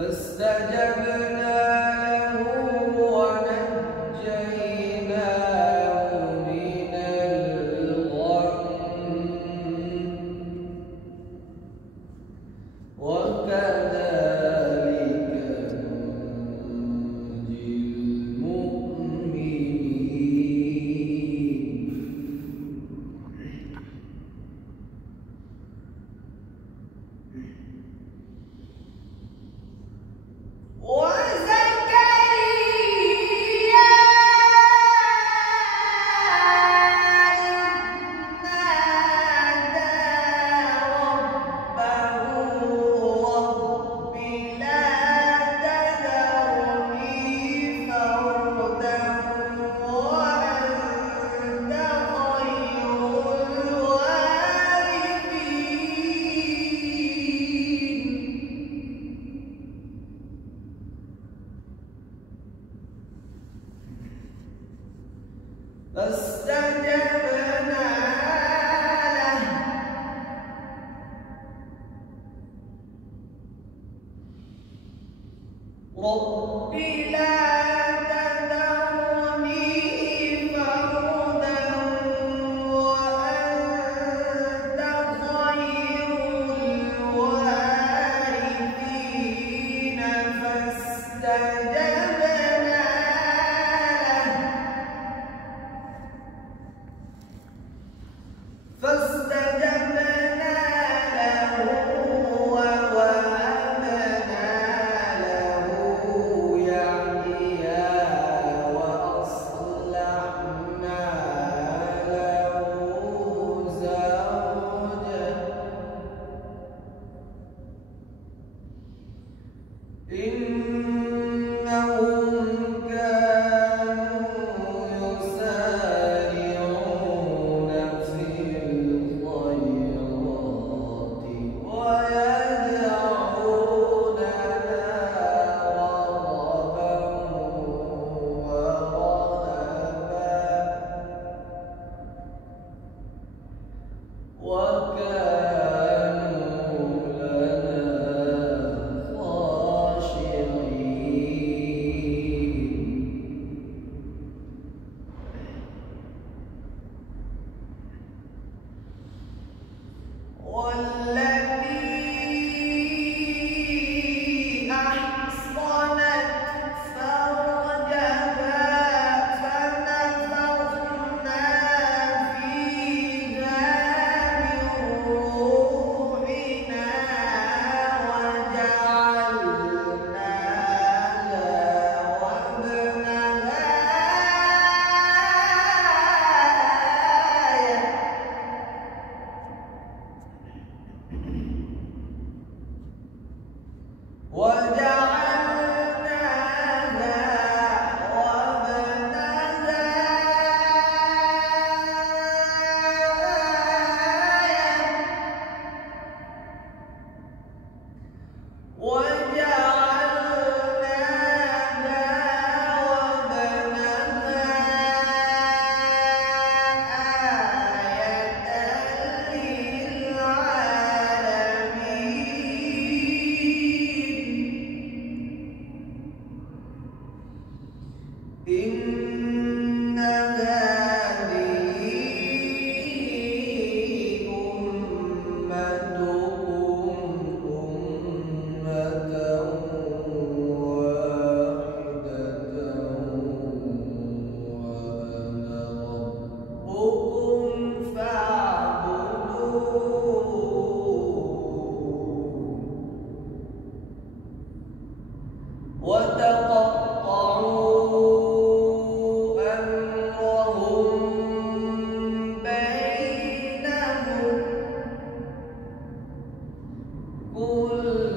فاستجبنا له ونجيناه من الغم وكذلك ننجي المؤمنين. فاستجبنا له رب لا تذرني فردا وأنت خير الوارثين. فاستجبنا له ووهبنا له يحيى وأصلحنا له زوجه إنهم كانوا يسارعون في الخيرات ويدعوننا رغبا ورهبا وكانوا لنا والتي أحصنت فرجها فنفخنا فيها من روحنا وجعلناها وابنها إن هذه أمتكم أمة واحدة وأنا ربكم فاعبدون. وتقطعوا أمرهم بينهم كل